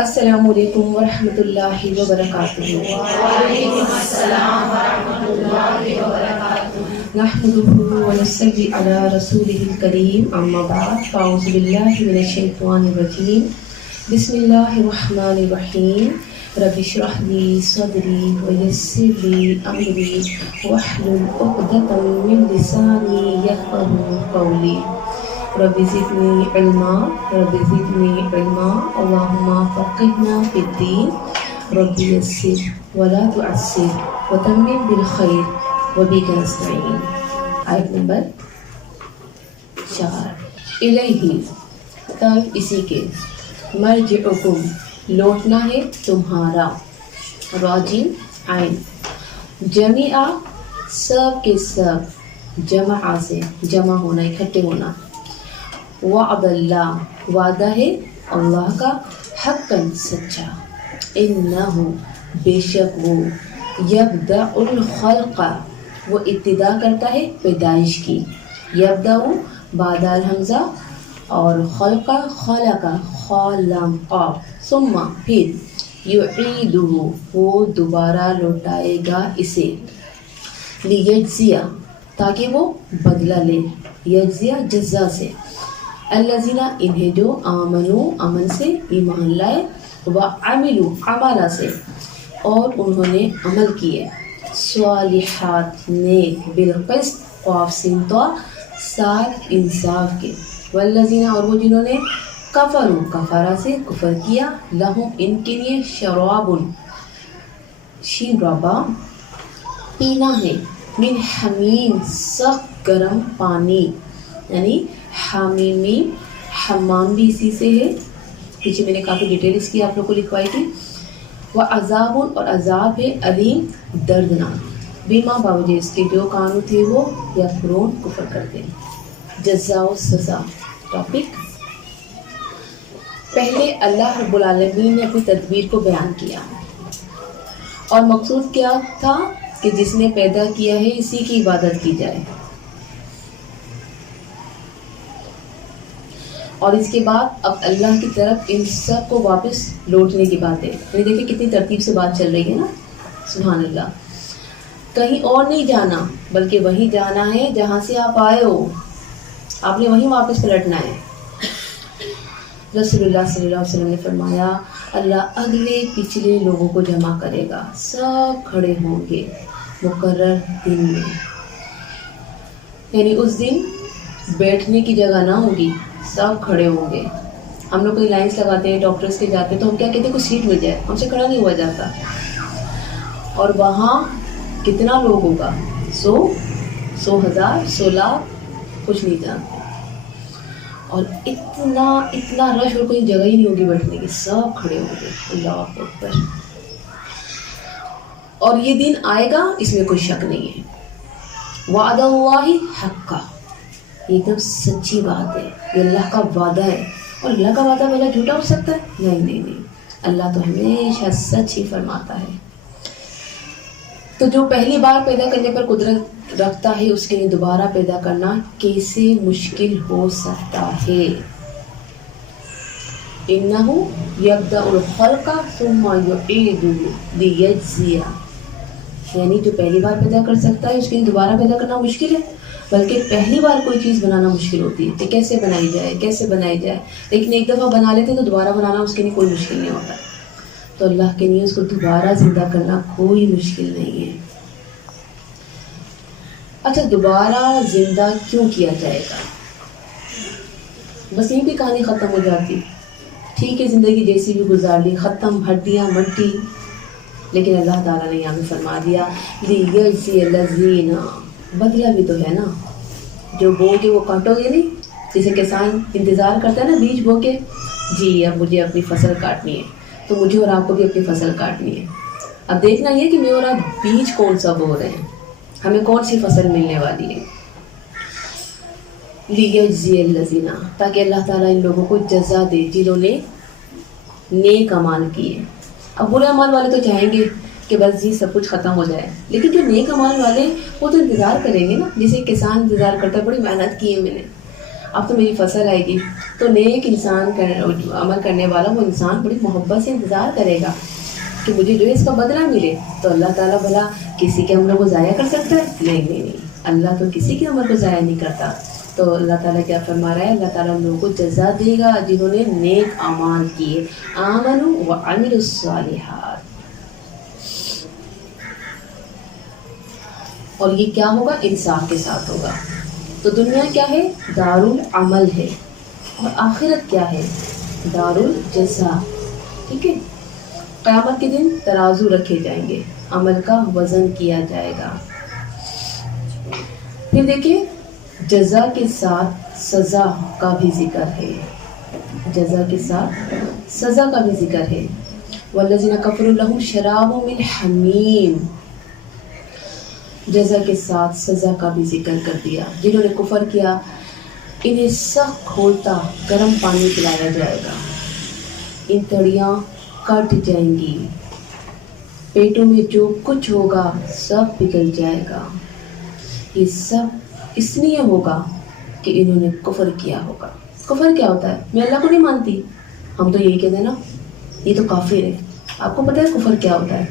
السلام علیکم ورحمۃ اللہ وبرکاتہ۔ وعلیکم السلام ورحمۃ اللہ وبرکاتہ۔ نحمده ونصلی علی رسولہ الکریم، اما بعد فاعوذ باللہ من الشیطان الرجیم، بسم اللہ الرحمن الرحیم۔ رب اشرح لی صدری ویسر لی امری واحلل عقدۃ من لسانی یفقهوا قولی۔ رب زدنی علما رب زدنی علما اللہم فقہنا فی الدین رب یسر ولا تعسر وتمم بالخیر وبک نستعین۔ آیت نمبر 4۔ الیہ، طرف اسی کے، مرجعکم، لوٹنا ہے تمہارا، راجع عین، جمیعا، سب کے سب، جمع سے جمع ہونا، اکٹھے ہونا، وعد اللہ، وعدہ ہے اللہ کا، حقاً سچا، انہ، بے شک وہ، یبدأ الخلق، وہ ابتدا کرتا ہے پیدائش کی، یبدأ بعد الحمزہ، اور خلق خلق خالق، ثم پھر، یعیدہ، وہ دوبارہ لوٹائے گا اسے، لیجزیہ، تاکہ وہ بدلہ لے، یجزیہ جزا سے، الذین، انہیں جو، آمنوا، امن سے ایمان لائے، وعملوا، عمل سے، اور انہوں نے عمل کیے، صالحات، نیک، بالقسط، قاف سین طا، ساتھ انصاف کے، والذین، اور وہ جنہوں نے، کفروا، کفارہ سے کفر کیا، لہم، ان کے لیے، شراب، شین رابا، پینا ہے، من حمیم، سخت گرم پانی، یعنی حامیمی، حمام بھی اسی سے ہے، پیچھے میں نے کافی ڈیٹیل اس کی آپ لوگ کو لکھوائی تھی، وعذاب، اور عذاب ہے، علیم، دردناک، بیما، باوجہ اس کے، جو کانو تھے وہ، یکفرون، کفر کرتے ہیں، جزا و سزا۔ ٹاپک، پہلے اللہ رب العالمین نے اپنی تدبیر کو بیان کیا، اور مقصود کیا تھا کہ جس نے پیدا کیا ہے اسی کی عبادت کی جائے، اور اس کے بعد اب اللہ کی طرف ان سب کو واپس لوٹنے کی بات ہے، یعنی دیکھیں کتنی ترتیب سے بات چل رہی ہے نا، سبحان اللہ، کہیں اور نہیں جانا بلکہ وہیں جانا ہے جہاں سے آپ آئے ہو، آپ نے وہیں واپس پلٹنا ہے۔ رسول اللہ صلی اللہ علیہ وسلم نے فرمایا، اللہ اگلے پچھلے لوگوں کو جمع کرے گا، سب کھڑے ہوں گے مقرر دن میں، یعنی اس دن بیٹھنے کی جگہ نہ ہوگی، سب کھڑے ہوں گے۔ ہم لوگ کوئی لائنس لگاتے ہیں، ڈاکٹرز کے جاتے ہیں تو ہم کیا کہتے ہیں کوئی سیٹ مل جائے، ہم سے کھڑا نہیں ہوا جاتا، اور وہاں کتنا لوگ ہوگا، 100 ہزار 100 لاکھ، کچھ نہیں جانتے، اور اتنا رش، اور کوئی جگہ ہی نہیں ہوگی بیٹھنے کی، سب کھڑے ہوں گے، اللہ اکبر۔ اور یہ دن آئے گا، اس میں کوئی شک نہیں ہے، وعد اللہ حقا، یہ ایک دم سچی بات ہے، یہ اللہ کا وعدہ ہے، اور اللہ کا وعدہ میرا جھوٹا ہو سکتا ہے؟ نہیں نہیں نہیں، اللہ تو ہمیشہ سچ ہی فرماتا ہے۔ تو جو پہلی بار پیدا کرنے پر قدرت رکھتا ہے، اس کے لیے دوبارہ پیدا کرنا کیسے مشکل ہو سکتا ہے؟ انہ یبدأ الخلق ثم یعیدہ لیجزیہ، یعنی جو پہلی بار پیدا کر سکتا ہے اس کے لیے دوبارہ پیدا کرنا مشکل ہے، بلکہ پہلی بار کوئی چیز بنانا مشکل ہوتی ہے کہ کیسے بنائی جائے، لیکن ایک دفعہ بنا لیتے تو دوبارہ بنانا اس کے لیے کوئی مشکل نہیں ہوتا، تو اللہ کے لیے اس کو دوبارہ زندہ کرنا کوئی مشکل نہیں ہے۔ اچھا، دوبارہ زندہ کیوں کیا جائے گا؟ بس یہیں پہ کہانی ختم ہو جاتی، ٹھیک ہے زندگی جیسی بھی گزار لی، ختم، ہڈیاں مٹی، لیکن اللہ تعالیٰ نے یہاں پہ فرما دیا، لیجزی الذین، بدلہ بھی تو ہے نا، جو بو کے وہ کاٹو گے نہیں، جسے کسان انتظار کرتا ہے نا بیج بو کے، جی اب مجھے اپنی فصل کاٹنی ہے، تو مجھے اور آپ کو بھی اپنی فصل کاٹنی ہے، اب دیکھنا یہ کہ میں اور آپ بیج کون سا بو رہے ہیں، ہمیں کون سی فصل ملنے والی ہے، لیجزی الذین، تاکہ اللہ تعالیٰ ان لوگوں کو جزا دے جنہوں نے نیک اعمال کیے۔ اب برے اعمال والے تو چاہیں گے کہ بس جی سب کچھ ختم ہو جائے، لیکن جو نیک اعمال والے وہ تو انتظار کریں گے نا، جسے کسان انتظار کرتا ہے، بڑی محنت کی ہے میں نے، اب تو میری فصل آئے گی. تو نیک انسان عمل کرنے والا وہ انسان بڑی محبت سے انتظار کرے گا کہ مجھے جو ہے اس کا بدلہ ملے. تو اللہ تعالیٰ بھلا کسی کے عمل کو ضائع کر سکتا ہے؟ نہیں. اللہ تو کسی کے عمل کو ضائع نہیں کرتا. تو اللہ تعالیٰ کیا فرما رہا ہے؟ اللہ تعالیٰ ہم لوگوں کو جزا دے گا جنہوں نے نیک اعمال کیے. آمنوا وعملوا الصالحات. اور یہ کیا ہوگا؟ انصاف کے ساتھ ہوگا. تو دنیا کیا ہے؟ دارالعمل ہے. اور آخرت کیا ہے؟ دارالجزا. ٹھیک ہے. قیامت کے دن ترازو رکھے جائیں گے، عمل کا وزن کیا جائے گا. پھر دیکھیں جزا کے ساتھ سزا کا بھی ذکر ہے. جزا کے ساتھ سزا کا بھی ذکر ہے. والذین کفروا لہم شراب من حمیم. جزا کے ساتھ سزا کا بھی ذکر کر دیا. جنہوں نے کفر کیا انہیں سخت کھولتا گرم پانی پلایا جائے گا. ان تڑیاں کٹ جائیں گی، پیٹوں میں جو کچھ ہوگا سب پگھل جائے گا. یہ سب اس لیے ہوگا کہ انہوں نے کفر کیا ہوگا. کفر کیا ہوتا ہے؟ میں اللہ کو نہیں مانتی. ہم تو یہی کہتے ہیں نا یہ تو کافر ہے. آپ کو پتہ ہے کفر کیا ہوتا ہے؟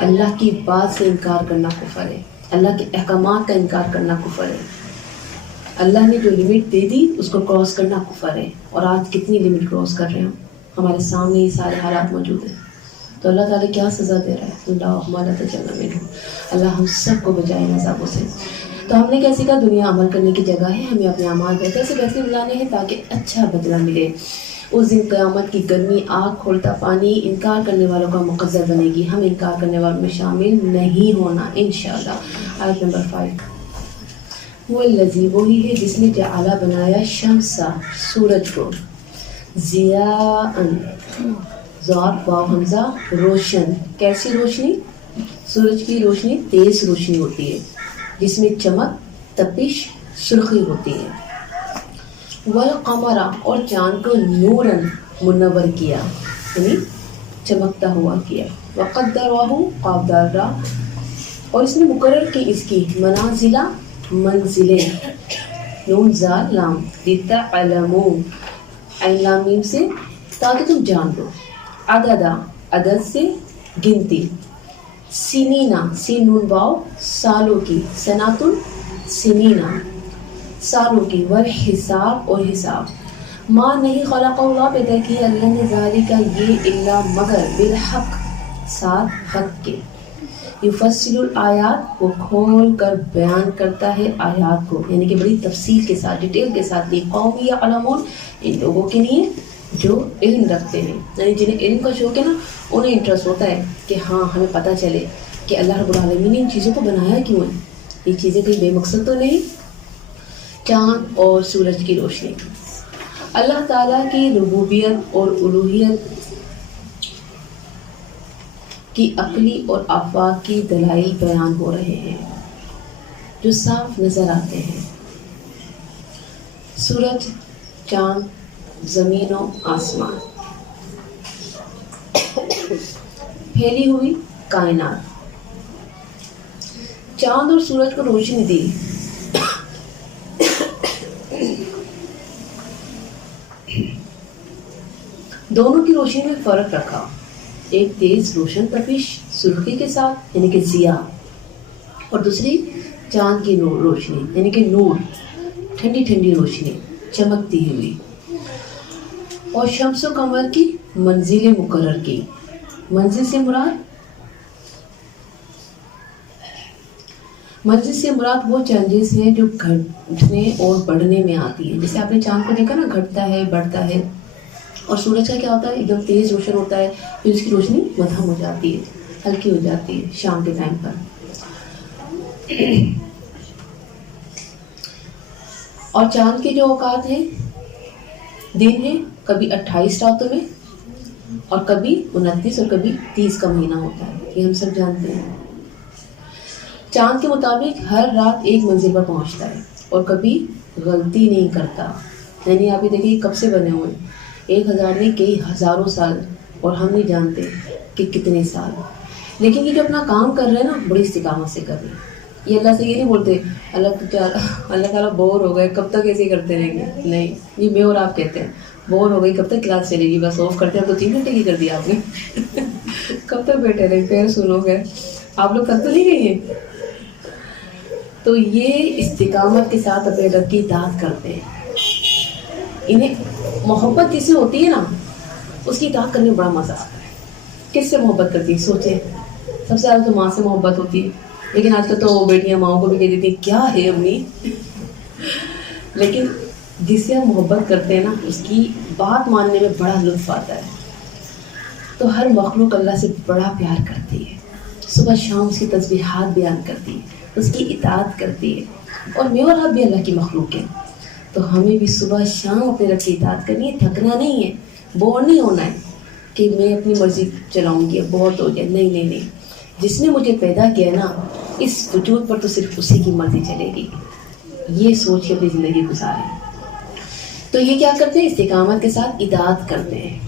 اللہ کی بات سے انکار کرنا کفر ہے. اللہ کے احکامات کا انکار کرنا کفر ہے. اللہ نے جو لمٹ دے دی اس کو کراس کرنا کفر ہے. اور آج کتنی لمٹ کراس کر رہے ہیں ہم؟ ہمارے سامنے یہ سارے حالات موجود ہیں. تو اللہ تعالیٰ کیا سزا دے رہا ہے؟ اللہم لا تجعلنا منہم. اللہ ہم سب کو بچائے ان عذابوں سے. تو ہم نے کیا سیکھا؟ دنیا عمل کرنے کی جگہ ہے. ہمیں اپنے اعمال بہتر سے بہتر بنانے ہیں تاکہ اچھا بدلہ ملے. اس دن قیامت کی گرمی آگ کھولتا پانی انکار کرنے والوں کا مقدر بنے گی. ہم انکار کرنے والوں میں شامل نہیں ہونا انشاءاللہ. آیت نمبر 5. وہ الذی وہی ہے جس نے جعل بنایا شمسا سورج کو ضیاء ضاد واو حمزہ روشن. کیسی روشنی؟ سورج کی روشنی تیز روشنی ہوتی ہے جس میں چمک تپش سرخی ہوتی ہے. والقمر اور چاند کو نوراً منور کیا یعنی چمکتا ہوا کیا. وقدرہ قدرہ اور اس نے مقرر کی اس کی منازلہ منزلیں. نون زال لام لتعلموا عین لام میم سے تاکہ تم جان لو. عددا عدد سے گنتی. سنینا سین نون واو سالوں کی. سناتن سنینا سالوں کی. والحساب اور حساب. ما نہیں خلق اللہ پیدا کیا اللہ نے ذالک یہ الا مگر بالحق ساتھ حق کے. یفصل الآیات وہ کھول کر بیان کرتا ہے آیات کو یعنی کہ بڑی تفصیل کے ساتھ ڈیٹیل کے ساتھ. لقوم یعلمون ان لوگوں کے لیے جو علم رکھتے ہیں یعنی جنہیں علم کا شوق ہے نا انہیں انٹرسٹ ہوتا ہے کہ ہاں ہمیں پتہ چلے کہ اللہ رب العالمین نے ان چیزوں کو بنایا کیوں ہے. یہ چیزیں کوئی بے مقصد تو نہیں. چاند اور سورج کی روشنی. اللہ تعالیٰ کی ربوبیت اور الوہیت کی عقلی اور آفاقی دلائل بیان ہو رہے ہیں جو صاف نظر آتے ہیں. سورج، چاند، زمین و آسمان، پھیلی ہوئی کائنات. چاند اور سورج کو روشنی دی. دونوں کی روشنی میں فرق رکھا. ایک تیز روشن تپش سرخی کے ساتھ یعنی کہ ضیاء اور دوسری چاند کی نور روشنی یعنی کہ نور ٹھنڈی ٹھنڈی روشنی چمکتی ہوئی. اور شمس و قمر کی منزلیں مقرر کی. منزل سے مراد وہ چینجز ہیں جو گھٹنے اور بڑھنے میں آتی ہیں. جیسے آپ نے چاند کو دیکھا نا گھٹتا ہے بڑھتا ہے. اور سورج کا کیا ہوتا ہے؟ ایک دم تیز روشن ہوتا ہے پھر اس کی روشنی مدھم ہو جاتی ہے ہلکی ہو جاتی ہے شام کے ٹائم پر. اور چاند کے جو اوقات ہیں دن ہیں کبھی 28 راتوں میں اور کبھی 29 اور کبھی 30 کا مہینہ ہوتا ہے. یہ ہم سب جانتے ہیں. چاند کے مطابق ہر رات ایک منزل پر پہنچتا ہے اور کبھی غلطی نہیں کرتا. یعنی آپ یہ دیکھیے کب سے بنے ہوئے 1000 نہیں کئی ہزاروں سال اور ہم نہیں جانتے کہ کتنے سال. لیکن یہ جو اپنا کام کر رہے ہیں نا بڑی استقامت سے کر رہے ہیں. یہ اللہ سے یہ نہیں بولتے اللہ تعالیٰ بور ہو گئے کب تک ایسے ہی کرتے رہیں گے. نہیں، یہ میں اور آپ کہتے ہیں بور ہو گئی کب تک کلاس چلے گی، بس آف کرتے ہیں. اب تو 3 گھنٹے کی کر دیا آپ نے. کب تک بیٹھے رہے، پیر سنو گے آپ لوگ کر تو نہیں گئے ہیں. تو یہ استقامت کے ساتھ اپنے رب کی اطاعت کرتے ہیں. انہیں محبت جس سے ہوتی ہے نا، اس کی اطاعت کرنے میں بڑا مزہ آتا ہے. کس سے محبت کرتی ہے سوچیں. سب سے زیادہ تو ماں سے محبت ہوتی ہے، لیکن آج کل تو بیٹیاں ماؤں کو بھی کہہ دیتی ہیں کیا ہے امی. لیکن جس سے ہم محبت کرتے ہیں نا، اس کی بات ماننے میں بڑا لطف آتا ہے. تو ہر مخلوق اللہ سے بڑا پیار کرتی ہے، صبح شام اس کی تسبیحات بیان کرتی ہے، اس کی اطاعت کرتی ہے. اور میں اور آپ بھی اللہ کی مخلوق ہیں، تو ہمیں بھی صبح شام اپنے رب کی اطاعت کرنی ہے. تھکنا نہیں ہے، بور نہیں ہونا ہے کہ میں اپنی مرضی چلاؤں گی، اب بہت ہو گیا. نہیں نہیں نہیں، جس نے مجھے پیدا کیا نا، اس وجود پر تو صرف اسی کی مرضی چلے گی. یہ سوچ کے اپنی زندگی گزاریں. تو یہ کیا کرتے ہیں؟ استقامت کے ساتھ اطاعت کرتے ہیں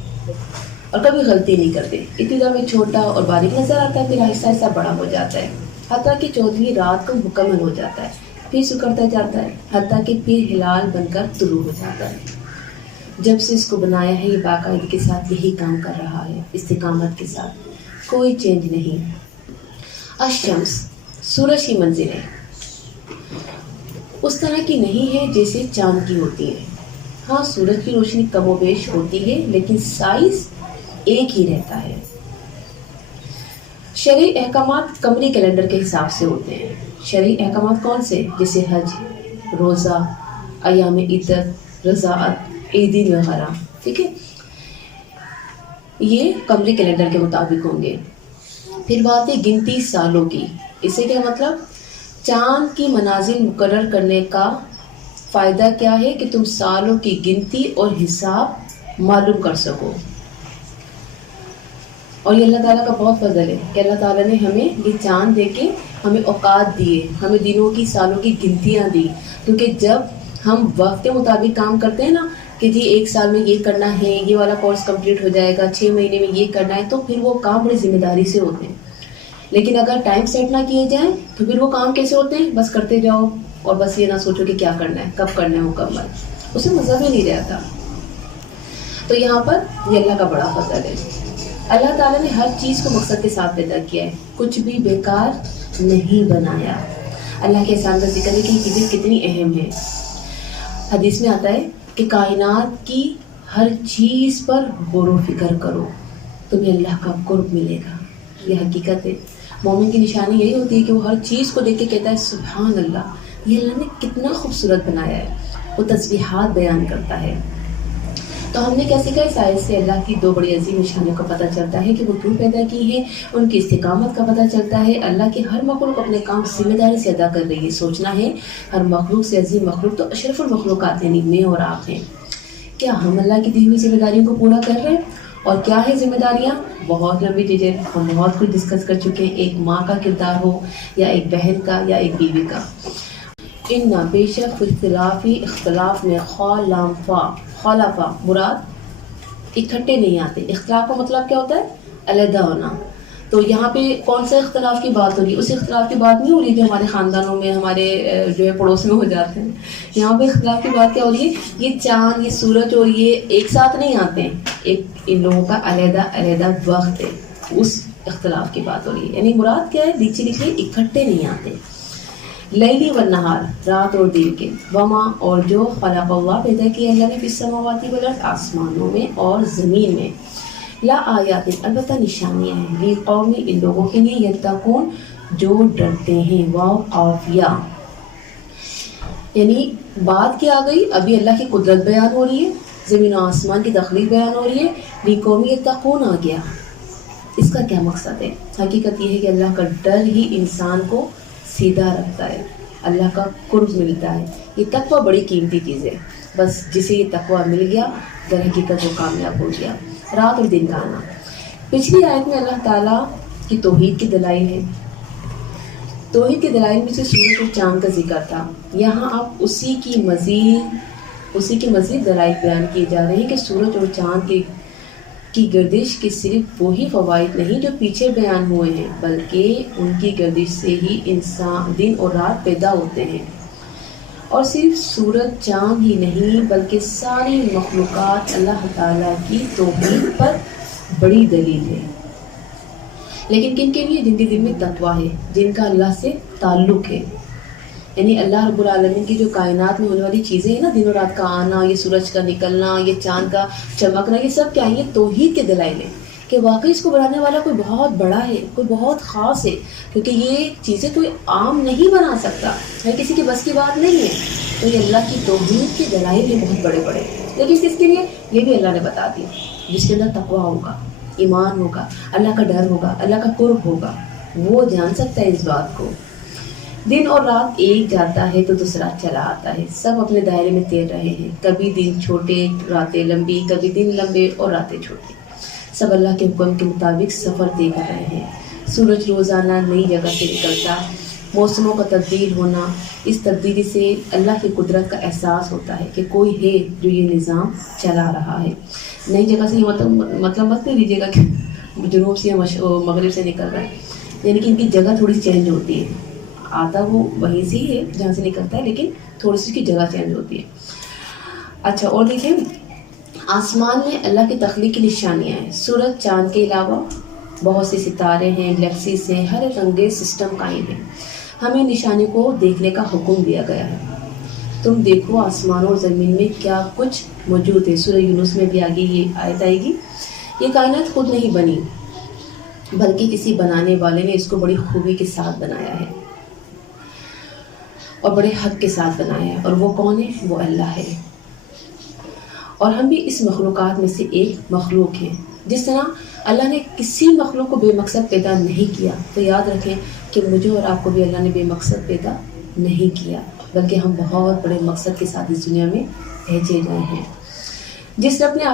اور کبھی غلطی نہیں کرتے. ابتدا میں چھوٹا اور باریک نظر آتا ہے، پھر آہستہ آہستہ بڑا ہو جاتا ہے، حتیٰ کہ 14ویں رات کو مکمل ہو جاتا ہے، پھر سکڑتا جاتا ہے، حتیٰ کہ پھر ہلال بن کر طلوع ہو جاتا ہے. جب سے اس کو بنایا ہے یہ باقاعدگی کے ساتھ یہی کام کر رہا ہے، استقامت کے ساتھ، کوئی چینج نہیں. الشمس، سورج کی منزلیں اس طرح کی نہیں ہے جیسے چاند کی ہوتی ہے. ہاں، سورج کی روشنی کم و بیش ہوتی ہے، لیکن سائز ایک ہی رہتا ہے. شرعی احکامات قمری کیلنڈر کے حساب سے ہوتے ہیں. شرعی احکامات کون سے؟ جیسے حج، روزہ، ایام عدت، رضاعت، عیدین وغیرہ. ٹھیک ہے، یہ قمری کیلنڈر کے مطابق ہوں گے. پھر بات ہے گنتی سالوں کی. اس سے کیا مطلب؟ چاند کی منازل مقرر کرنے کا فائدہ کیا ہے کہ تم سالوں کی گنتی اور حساب معلوم کر سکو. اور یہ اللہ تعالیٰ کا بہت فضل ہے کہ اللہ تعالیٰ نے ہمیں یہ چاند دے کے ہمیں اوقات دیے، ہمیں دنوں کی، سالوں کی گنتیاں دی. کیونکہ جب ہم وقت کے مطابق کام کرتے ہیں نا کہ جی 1 سال میں یہ کرنا ہے، یہ والا کورس کمپلیٹ ہو جائے گا، 6 مہینے میں یہ کرنا ہے، تو پھر وہ کام بڑی ذمہ داری سے ہوتے ہیں. لیکن اگر ٹائم سیٹ نہ کیے جائیں تو پھر وہ کام کیسے ہوتے ہیں؟ بس کرتے جاؤ اور بس یہ نہ سوچو کہ کیا کرنا ہے، کب کرنا ہے مکمل. اسے مزہ بھی نہیں رہتا. تو یہاں پر یہ اللہ کا بڑا فضل ہے. اللہ تعالیٰ نے ہر چیز کو مقصد کے ساتھ پیدا کیا ہے، کچھ بھی بیکار نہیں بنایا. اللہ کے احسان کا ذکر ہے کہ یہ چیزیں کتنی اہم ہیں. حدیث میں آتا ہے کہ کائنات کی ہر چیز پر غور و فکر کرو، تمہیں اللہ کا قرب ملے گا. یہ حقیقت ہے. مومن کی نشانی یہی ہوتی ہے کہ وہ ہر چیز کو دیکھ کے کہتا ہے سبحان اللہ، یہ اللہ نے کتنا خوبصورت بنایا ہے. وہ تسبیحات بیان کرتا ہے. تو ہم نے کیا سیکھا؟ اس آیت سے اللہ کی 2 بڑی عظیم نشانیوں کا پتہ چلتا ہے کہ وہ کیوں پیدا کی ہے، ان کی استقامت کا پتہ چلتا ہے. اللہ کی ہر مخلوق اپنے کام ذمہ داری سے ادا کر رہی ہے. سوچنا ہے ہر مخلوق سے عظیم مخلوق تو اشرف المخلوقات یعنی میں اور آپ ہیں. کیا ہم اللہ کی دی ہوئی ذمہ داریوں کو پورا کر رہے ہیں؟ اور کیا ہے ذمہ داریاں؟ بہت لمبی چیزیں، ہم بہت کچھ ڈسکس کر چکے ہیں. ایک ماں کا کردار ہو یا ایک بہن کا یا ایک بیوی کا. ان بے شک اختلاف میں خلافہ مراد اکٹھے نہیں آتے. اختلاف کا مطلب کیا ہوتا ہے؟ علیحدہ ہونا. تو یہاں پہ کون سا اختلاف کی بات ہو رہی ہے؟ اس اختلاف کی بات نہیں ہو رہی جو ہمارے خاندانوں میں، ہمارے جو ہے پڑوس میں ہو جاتے ہیں. یہاں پہ اختلاف کی بات کیا ہو رہی ہے؟ یہ چاند، یہ سورج اور یہ ایک ساتھ نہیں آتے ہیں. ایک ان لوگوں کا علیحدہ وقت ہے، اس اختلاف کی بات ہو رہی ہے. یعنی مراد کیا ہے؟ نیچے لکھے اکٹھے نہیں آتے. لیلی والنہار، رات اور دن کے، وما اور جو، خلق اللہ پیدا کیا اللہ نے، فی السماوات والارض آسمانوں میں اور زمین میں، لا آیات البتہ نشانیاں ہیں، لی قوم ان لوگوں کے لیے، یتقون جو ڈرتے ہیں. واو قافیہ، یعنی بات کیا آ گئی؟ ابھی اللہ کی قدرت بیان ہو رہی ہے، زمین و آسمان کی تخلیق بیان ہو رہی ہے، لی قوم یتقون آ گیا. اس کا کیا مقصد ہے؟ حقیقت یہ ہے کہ اللہ کا ڈر ہی انسان کو سیدھا رکھتا ہے، اللہ کا قرب ملتا ہے. یہ تقویٰ بڑی قیمتی چیز ہے. بس جسے یہ تقویٰ مل گیا در حقیقت وہ کامیاب ہو گیا. رات اور دن کا آنا، پچھلی آیت میں اللہ تعالیٰ کی توحید کے دلائل ہیں. توحید کے دلائل میں سے سورج اور چاند کا ذکر تھا. یہاں اب اسی کی مزید دلائل بیان کیے جا رہے ہیں کہ سورج اور چاند کے کی گردش کے صرف وہی فوائد نہیں جو پیچھے بیان ہوئے ہیں، بلکہ ان کی گردش سے ہی انسان دن اور رات پیدا ہوتے ہیں، اور صرف سورج چاند ہی نہیں بلکہ ساری مخلوقات اللہ تعالیٰ کی توحید پر بڑی دلیل ہے۔ لیکن کن کے لیے؟ جن کے دل میں تقویٰ ہے، جن کا اللہ سے تعلق ہے، یعنی اللہ رب العالمین کی جو کائنات میں ہونے والی چیزیں ہیں نا، دن و رات کا آنا، یہ سورج کا نکلنا، یہ چاند کا چمکنا، یہ سب کیا ہے؟ یہ توحید کے دلائل ہیں کہ واقعی اس کو بنانے والا کوئی بہت بڑا ہے، کوئی بہت خاص ہے، کیونکہ یہ چیزیں کوئی عام نہیں بنا سکتا ہے، کسی کی بس کی بات نہیں ہے۔ تو یہ اللہ کی توحید کے دلائل ہیں بہت بڑے بڑے، لیکن کس کے لیے؟ یہ بھی اللہ نے بتا دیا، جس کے اندر تقویٰ ہوگا، ایمان ہوگا، اللہ کا ڈر ہوگا، اللہ کا قرب ہوگا، وہ جان سکتا ہے اس بات کو۔ دن اور رات ایک جاتا ہے تو دوسرا چلا آتا ہے، سب اپنے دائرے میں تیر رہے ہیں، کبھی دن چھوٹے راتیں لمبی، کبھی دن لمبے اور راتیں چھوٹی، سب اللہ کے حکم کے مطابق سفر طے کر رہے ہیں۔ سورج روزانہ نئی جگہ سے نکلتا، موسموں کا تبدیل ہونا، اس تبدیلی سے اللہ کی قدرت کا احساس ہوتا ہے کہ کوئی ہے جو یہ نظام چلا رہا ہے۔ نئی جگہ سے مطلب مت لے لیجیے گا کہ جنوب سے یا مغرب سے نکل رہا ہے، یعنی کہ ان کی جگہ تھوڑی چینج ہوتی ہے، آتا وہ وہیں سے ہی ہے جہاں سے نکلتا ہے، لیکن تھوڑی سی کی جگہ چینج ہوتی ہے۔ اچھا، اور دیکھیں آسمان میں اللہ کی تخلیق کی نشانیاں ہیں۔ سورج چاند کے علاوہ بہت سے ستارے ہیں، گلیکسیز ہیں، حیرت انگیز سسٹم قائم ہے۔ ہمیں نشانی کو دیکھنے کا حکم دیا گیا ہے۔ تم دیکھو آسمان اور زمین میں کیا کچھ موجود ہے۔ سورہ یونس میں بھی آگے یہ آیت آئے گی۔ یہ کائنات خود نہیں بنی، بلکہ کسی بنانے والے نے اس کو بڑی خوبی کے ساتھ بنایا ہے اور بڑے حق کے ساتھ بنایا ہے، اور وہ کون ہے؟ وہ اللہ ہے۔ اور ہم بھی اس مخلوقات میں سے ایک مخلوق ہیں۔ جس طرح اللہ نے کسی مخلوق کو بے مقصد پیدا نہیں کیا، تو یاد رکھیں کہ مجھے اور آپ کو بھی اللہ نے بے مقصد پیدا نہیں کیا، بلکہ ہم بہت بڑے مقصد کے ساتھ اس دنیا میں بھیجے گئے ہیں۔ جس رب نے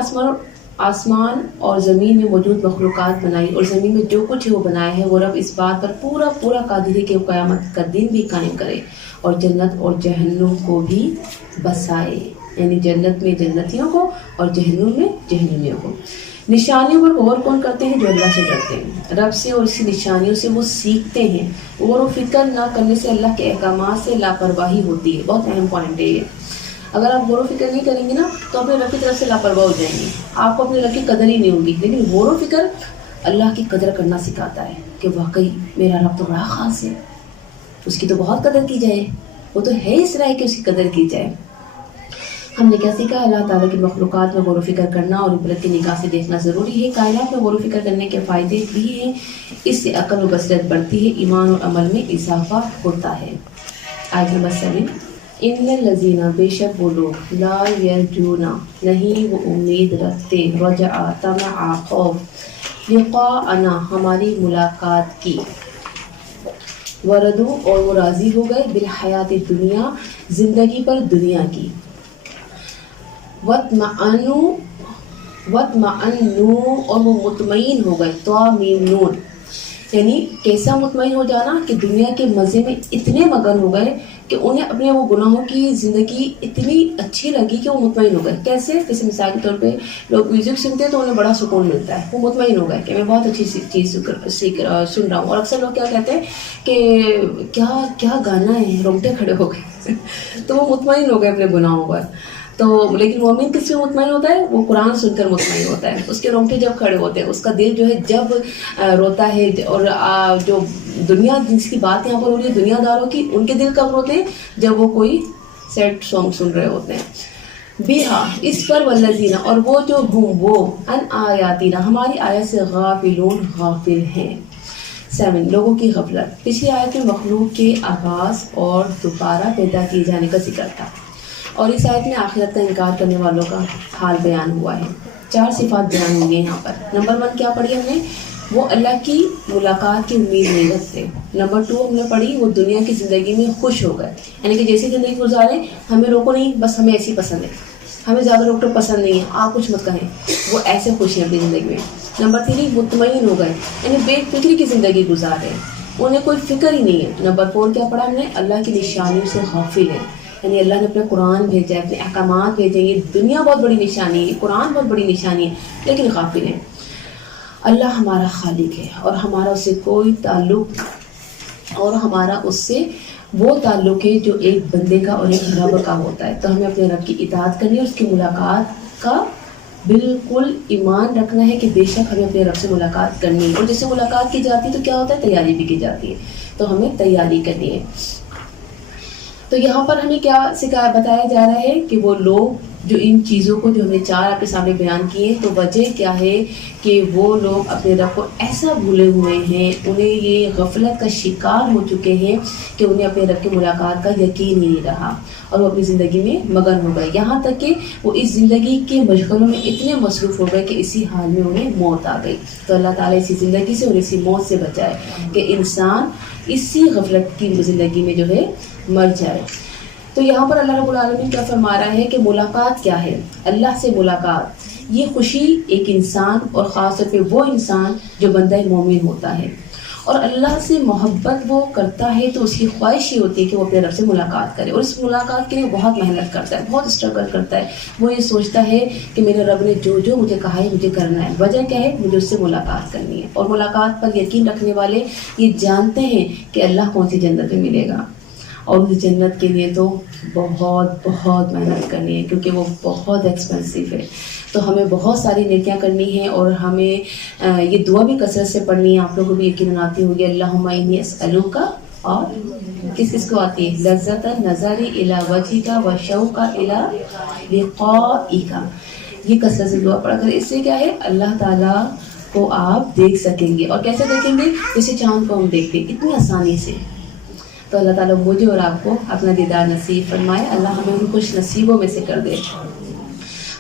آسمان اور زمین میں موجود مخلوقات بنائی اور زمین میں جو کچھ ہے وہ بنایا ہے، وہ رب اس بات پر پورا قادر ہے کہ وہ قیامت کا دن بھی قائم کرے اور جنت اور جہنم کو بھی بسائے، یعنی جنت میں جنتیوں کو اور جہنم میں جہنمیوں کو۔ نشانیوں پر غور کون کرتے ہیں؟ جو اللہ سے ڈرتے ہیں، رب سے، اور اسی نشانیوں سے وہ سیکھتے ہیں۔ غور و فکر نہ کرنے سے اللہ کے احکامات سے لاپرواہی ہوتی ہے۔ بہت اہم پوائنٹ ہے یہ۔ اگر آپ غور و فکر نہیں کریں گے نا تو اپنے رب کی طرف سے لاپرواہ ہو جائیں گے، آپ کو اپنے رب کی قدر ہی نہیں ہوگی۔ لیکن غور و فکر اللہ کی قدر کرنا سکھاتا ہے کہ واقعی میرا رب تو بڑا خاص ہے، اس کی تو بہت قدر کی جائے، وہ تو ہے اس طرح کہ اس کی قدر کی جائے۔ ہم نے کیا سیکھا؟ اللہ تعالیٰ کی مخلوقات میں غور و فکر کرنا اور عبرت کی نگاہ سے دیکھنا ضروری ہے۔ کائنات میں غور و فکر کرنے کے فائدے بھی ہیں، اس سے عقل و بصیرت بڑھتی ہے، ایمان اور عمل میں اضافہ ہوتا ہے۔ آیت نمبر 7، ان الذین، بے شک وہ لوگ، لا یرجون، نہیں وہ امید رکھتے، رجع، طمع، خوف، لقاءنا، ہماری ملاقات کی، وردو، اور وہ راضی ہو گئے، بالحیات دنیا، زندگی پر دنیا کی، وَاطْمَأَنُّوا، اور وہ مطمئن ہو گئے، طامئنون، یعنی کیسا مطمئن ہو جانا کہ دنیا کے مزے میں اتنے مگن ہو گئے کہ انہیں اپنے وہ گناہوں کی زندگی اتنی اچھی لگی کہ وہ مطمئن ہو گئے۔ کیسے؟ جیسے مثال کے طور پہ لوگ میوزک سنتے ہیں تو انہیں بڑا سکون ملتا ہے، وہ مطمئن ہو گئے کہ میں بہت اچھی چیز سن رہا ہوں۔ اور اکثر لوگ کیا کہتے ہیں کہ کیا گانا ہے، رونگٹے کھڑے ہو گئے تو وہ مطمئن ہو گئے اپنے گناہوں پر۔ تو لیکن مومن کس میں مطمئن ہوتا ہے؟ وہ قرآن سن کر مطمئن ہوتا ہے، اس کے رونگٹے جب کھڑے ہوتے ہیں، اس کا دل جو ہے جب روتا ہے، اور جو دنیا جس کی بات یہاں پر ہو رہی ہے دنیا داروں کی، ان کے دل کب روتے ہیں؟ جب وہ کوئی سیڈ سانگ سن رہے ہوتے ہیں۔ بیہا، اس پر، والذین، اور وہ جو ہوں وہ، ان آیاتنا، ہماری آیت سے، غافلون، غافل ہیں۔ 7، لوگوں کی غفلت۔ پچھلی آیت میں مخلوق کے آغاز اور دوبارہ پیدا کیے جانے کا ذکر تھا، اور اس آیت میں آخرت کا انکار کرنے والوں کا حال بیان ہوا ہے۔ 4 صفات بیان ہوئی ہیں یہاں پر۔ نمبر 1 کیا پڑھی ہم نے؟ وہ اللہ کی ملاقات کی امید نہیں رکھتے۔ نمبر 2 ہم نے پڑھی، وہ دنیا کی زندگی میں خوش ہو گئے، یعنی کہ جیسی زندگی گزارے، ہمیں روکو نہیں، بس ہمیں ایسی پسند ہے، ہمیں زیادہ ڈاکٹر پسند نہیں ہے، آپ کچھ مت کہیں، وہ ایسے خوش ہیں اپنی زندگی میں۔ نمبر 3 مطمئن ہو گئے، یعنی بے فکری کی زندگی گزار رہے ہیں، انہیں کوئی فکر ہی نہیں ہے۔ نمبر 4 کیا پڑھا ہم نے؟ اللہ کی نشانیوں سے غافل ہے، یعنی اللہ نے اپنا قرآن بھیجا ہے، اپنے احکامات بھیجے ہیں. یہ دنیا بہت بڑی نشانی ہے، قرآن بہت بڑی نشانی ہے، لیکن غافل ہیں. اللہ ہمارا خالق ہے اور ہمارا اس سے کوئی تعلق، اور ہمارا اس سے وہ تعلق ہے جو ایک بندے کا اور ایک رب کا ہوتا ہے. تو ہمیں اپنے رب کی اطاعت کرنی ہے، اس کی ملاقات کا بالکل ایمان رکھنا ہے کہ بے شک ہمیں اپنے رب سے ملاقات کرنی ہے. اور جس سے ملاقات کی جاتی ہے تو کیا ہوتا ہے؟ تیاری بھی کی جاتی ہے. تو ہمیں تیاری کرنی ہے. تو یہاں پر ہمیں کیا بتایا جا رہا ہے کہ وہ لوگ جو ان چیزوں کو جو ہم نے 4 آپ کے سامنے بیان کیے، تو وجہ کیا ہے کہ وہ لوگ اپنے رب کو ایسا بھولے ہوئے ہیں، انہیں یہ غفلت کا شکار ہو چکے ہیں کہ انہیں اپنے رب کی ملاقات کا یقین ہی نہیں رہا اور وہ اپنی زندگی میں مگن ہو گئے. یہاں تک کہ وہ اس زندگی کے مشغلوں میں اتنے مصروف ہو گئے کہ اسی حال میں انہیں موت آ گئی. تو اللہ تعالیٰ اسی زندگی سے اور اسی موت سے بچائے کہ انسان اسی غفلت کی زندگی میں جو ہے مر جائے. تو یہاں پر اللہ رب العالمین کیا فرما رہا ہے کہ ملاقات کیا ہے؟ اللہ سے ملاقات، یہ خوشی ایک انسان اور خاص طور پہ وہ انسان جو بندہ مومن ہوتا ہے اور اللہ سے محبت وہ کرتا ہے، تو اس کی خواہش یہ ہوتی ہے کہ وہ اپنے رب سے ملاقات کرے. اور اس ملاقات کے لیے بہت محنت کرتا ہے، بہت اسٹرگل کرتا ہے. وہ یہ سوچتا ہے کہ میرے رب نے جو جو مجھے کہا ہے مجھے کرنا ہے. وجہ کیا ہے؟ مجھے اس سے ملاقات کرنی ہے. اور ملاقات پر یقین رکھنے والے یہ جانتے ہیں کہ اللہ کون سی جنت میں ملے گا، اور اس جنت کے لیے تو بہت بہت محنت کرنی ہے کیونکہ وہ بہت ایکسپینسو ہے. تو ہمیں بہت ساری نیکیاں کرنی ہیں اور ہمیں یہ دعا بھی کثرت سے پڑھنی ہے. آپ لوگوں کو بھی یقیناً آتی ہوگی، اللہم انی اسألوک، اور کس کس کو آتی ہے؟ لذت النظر الی وجہک وشوق الی لقائک. یہ کثرت سے دعا پڑھا کریں. اس سے کیا ہے؟ اللہ تعالیٰ کو آپ دیکھ سکیں گے. اور کیسے دیکھیں گے؟ جیسے چاند کو ہم دیکھتے ہیں اتنی آسانی سے. تو اللہ تعالیٰ مجھے اور آپ کو اپنا دیدار نصیب فرمائے. اللہ ہمیں ان خوش نصیبوں میں سے کر دے.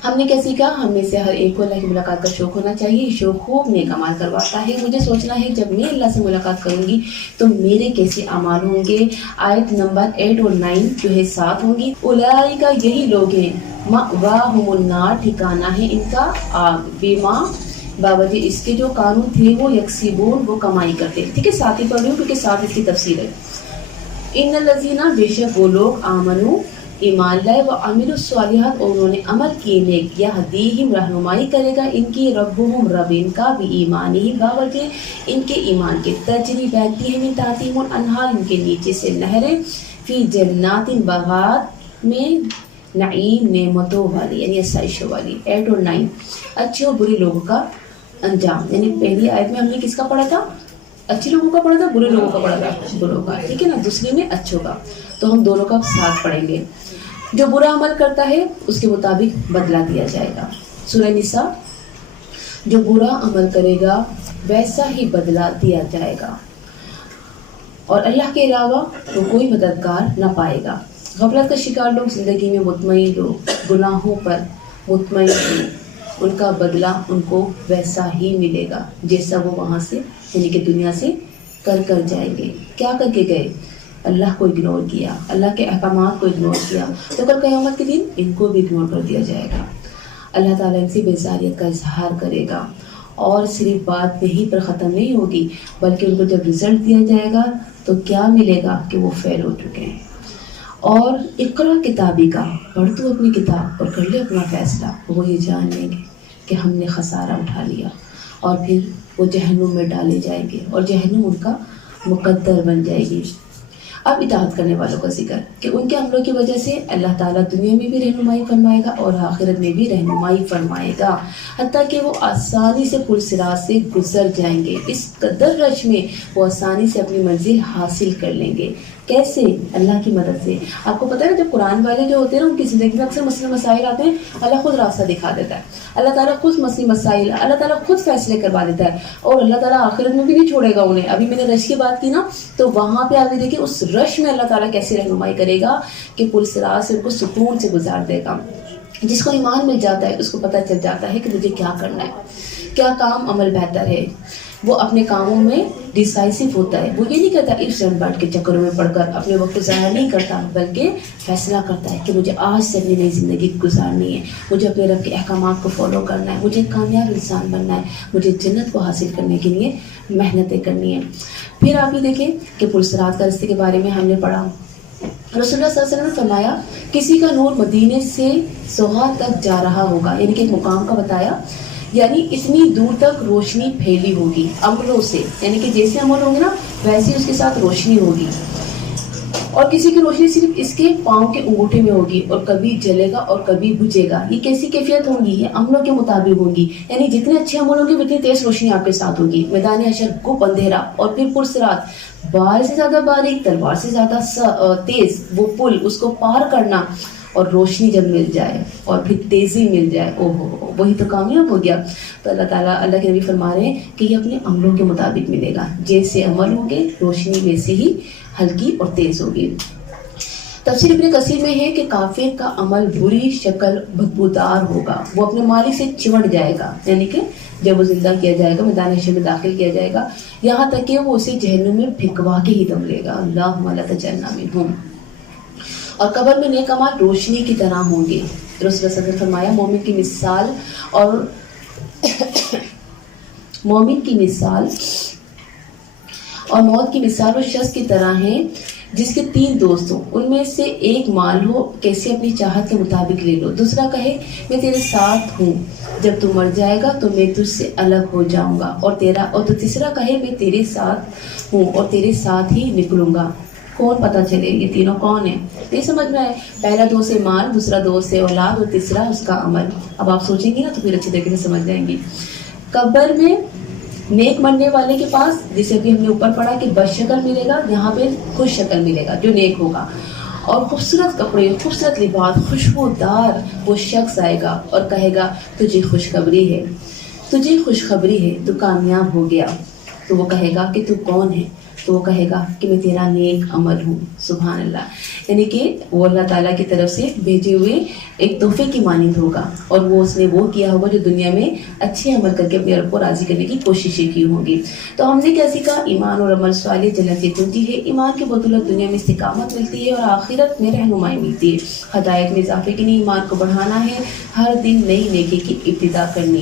ہم نے کیا سیکھا؟ ہم میں سے ہر ایک کو اللہ کی ملاقات کا شوق ہونا چاہیے. یہ شوق خوب نیک اعمال کرواتا ہے. مجھے سوچنا ہے جب میں اللہ سے ملاقات کروں گی تو میرے کیسے اعمال ہوں گے. آیت نمبر 8 اور 9 جو ہے 7 ہوں گی. اولئک، یہی لوگ ہیں، مأواہم النار، ٹھکانہ ہے ان کا آگ، بما، باوجہ اس کے جو قانون تھے وہ یکسبون، وہ کمائی کرتے. ٹھیک ہے، ساتھ ہی پڑھ رہی ہوں کیونکہ ساتھ اس کی تفسیر ہے. ان الذین، بے شک وہ لوگ، آمنو، ایمان لائے، وعملوا الصالحات، اور انہوں نے عمل کیے نیک، یہدیہم، رہنمائی کرے گا ان کی، ربہم، رب ان کا، بایمانہم، باوجہ ان کے ایمان کے، تجری، بہتی ہے، من تحتہم الانہار، ان کے نیچے سے نہریں، فی جنات، باغات میں، نعیم، نعمتوں والی، یعنی آسائشوں والی. 8 اور 9 اچھے اور برے لوگوں کا انجام. یعنی پہلی آیت میں ہم نے کس کا پڑھا تھا؟ اچھے لوگوں کا پڑھا تھا، برے لوگوں کا پڑھا تھا، بروں کا. ٹھیک ہے نا، دوسری میں اچھوں کا. تو ہم دونوں کا ساتھ پڑھیں گے. جو برا عمل کرتا ہے اس کے مطابق بدلہ دیا جائے گا. سورہ نساء، جو برا عمل کرے گا ویسا ہی بدلہ دیا جائے گا اور اللہ کے علاوہ وہ کوئی مددگار نہ پائے گا. غفلت کا شکار لوگ زندگی میں مطمئن لوگ، گناہوں پر مطمئن لوگ، ان کا بدلہ ان کو ویسا ہی ملے گا جیسا وہ وہاں سے، یعنی کہ دنیا سے کر جائیں گے. کیا کر کے گئے؟ اللہ کو اگنور کیا، اللہ کے احکامات کو اگنور کیا، تو کل قیامت کے دن ان کو بھی اگنور کر دیا جائے گا. اللہ تعالیٰ ان سے بیزاریت کا اظہار کرے گا. اور صرف بات یہیں پر ختم نہیں ہوگی بلکہ ان کو جب رزلٹ دیا جائے گا تو کیا ملے گا کہ وہ فیل ہو چکے ہیں. اور اقرا کتابی کا، پڑھ تو اپنی کتاب اور کر لے اپنا فیصلہ. وہ یہ جان لیں گے کہ ہم نے خسارہ اٹھا لیا اور پھر وہ جہنم میں ڈالے جائیں گے اور جہنم ان کا مقدر بن جائے گی. اب اطاعت کرنے والوں کا ذکر کہ ان کے عملوں کی وجہ سے اللہ تعالیٰ دنیا میں بھی رہنمائی فرمائے گا اور آخرت میں بھی رہنمائی فرمائے گا، حتیٰ کہ وہ آسانی سے پل صراط سے گزر جائیں گے. اس قدر رش میں وہ آسانی سے اپنی منزل حاصل کر لیں گے. کیسے؟ اللہ کی مدد سے. آپ کو پتہ ہے جب قرآن والے جو ہوتے ہیں نا ان کی زندگی میں اکثر مسئلے مسائل آتے ہیں، اللہ خود راستہ دکھا دیتا ہے. اللہ تعالیٰ خود مسئلے مسائل، اللہ تعالیٰ خود فیصلے کروا دیتا ہے اور اللہ تعالیٰ آخرت میں بھی نہیں چھوڑے گا انہیں. ابھی میں نے رش کی بات کی نا، تو وہاں پہ آگے دیکھیں اس رش میں اللہ تعالیٰ کیسے رہنمائی کرے گا کہ پل صراط سے ان کو سکون سے گزار دے گا. جس کو ایمان مل جاتا ہے اس کو پتہ چل جاتا ہے کہ مجھے کیا کرنا ہے، کیا کام عمل بہتر ہے. وہ اپنے کاموں میں ڈیسائسو ہوتا ہے. وہ یہ نہیں کرتا ifs and buts کے چکروں میں پڑھ کر اپنے وقت ضائع نہیں کرتا، بلکہ فیصلہ کرتا ہے کہ مجھے آج سے اپنی نئی زندگی گزارنی ہے، مجھے اپنے رب کے احکامات کو فالو کرنا ہے، مجھے کامیاب انسان بننا ہے، مجھے جنت کو حاصل کرنے کے لیے محنتیں کرنی ہیں. پھر آپ یہ دیکھیں کہ پل صراط کا راستے کے بارے میں ہم نے پڑھا. رسول اللہ صلی اللہ علیہ وسلم نے فرمایا کسی کا نور مدینے سے سوہا تک جا رہا ہوگا، یعنی کہ ایک مقام کا بتایا، یعنی اتنی دور تک روشنی پھیلی ہوگی عملوں سے، یعنی کہ جیسے عمل ہوں گے نا ویسے اس کے ساتھ روشنی ہوگی، اور کسی کی روشنی صرف اس کے پاؤں کے انگوٹھے میں ہوگی اور کبھی جلے گا اور کبھی بجھے گا۔ یہ کیسی کیفیت ہوں گی؟ یہ عملوں کے مطابق ہوگی، یعنی جتنے اچھے عمل ہوں گے اتنی تیز روشنی آپ کے ساتھ ہوگی۔ میدان حشر گپ اندھیرا اور پھر پرسرات، بال سے زیادہ باریک تلوار سے زیادہ تیز وہ پل، اس کو پار کرنا، اور روشنی جب مل جائے اور پھر تیزی مل جائے، او ہو وہی تو کامیاب ہو گیا۔ تو اللہ تعالیٰ، اللہ کے نبی فرما رہے ہیں کہ یہ اپنے عملوں کے مطابق ملے گا، جیسے عمل ہوں گے روشنی ویسے ہی ہلکی اور تیز ہوگی۔ تفسیر ابن کثیر میں ہے کہ کافر کا عمل بری شکل بدبودار ہوگا، وہ اپنے مالک سے چمٹ جائے گا، یعنی کہ جب وہ زندہ کیا جائے گا، میدان حشر میں داخل کیا جائے گا، یہاں تک کہ وہ اسے جہنم میں پھینکوا کے ہی دم لے گا۔ اللہم لا تجعلنا منہم۔ اور قبر میں نیک اعمال روشنی کی طرح ہوں گے۔ رسول اللہ صلی اللہ علیہ وسلم نے فرمایا مومن کی مثال اور موت کی مثال اس شخص کی طرح ہے جس کے 3 دوست ہوں، ان میں سے ایک مال ہو کیسے اپنی چاہت کے مطابق لے لو، دوسرا کہے میں تیرے ساتھ ہوں، جب تو مر جائے گا تو میں تجھ سے الگ ہو جاؤں گا، اور تیسرا کہے میں تیرے ساتھ ہوں اور تیرے ساتھ ہی نکلوں گا۔ کون پتہ چلے یہ تینوں کون ہیں؟ نہیں سمجھ میں آئے؟ پہلا دوست ہے مال، دوسرا دوست ہے اولاد، اور تیسرا اس کا عمل۔ اب آپ سوچیں گی نا تو پھر اچھی طریقے سے سمجھ جائیں گی۔ قبر میں نیک مرنے والے کے پاس، جسے ابھی ہم نے اوپر پڑھا کہ بد شکل ملے گا، یہاں پہ خوش شکل ملے گا جو نیک ہوگا، اور خوبصورت کپڑے، خوبصورت لباس، خوشبودار وہ شخص آئے گا اور کہے گا تجھے خوشخبری ہے، تجھے خوشخبری ہے، تو کامیاب ہو گیا۔ تو وہ کہے گا کہ تو کون ہے؟ تو وہ کہے گا کہ میں تیرا نیک عمل ہوں۔ سبحان اللہ، یعنی کہ وہ اللہ تعالیٰ کی طرف سے بھیجے ہوئے ایک تحفے کی مانند ہوگا، اور وہ اس نے وہ کیا ہوگا جو دنیا میں اچھے عمل کر کے اپنے رب کو راضی کرنے کی کوششیں کی ہوں گی۔ تو ہم نے کیا سیکھا؟ ایمان اور عمل صالح جنت کی کنجی ہے۔ ایمان کی بدولت دنیا میں استقامت ملتی ہے اور آخرت میں رہنمائی ملتی ہے۔ ہدایت میں اضافے کے لیے ایمان کو بڑھانا ہے، ہر دن نئی نیکی کی ابتدا کرنی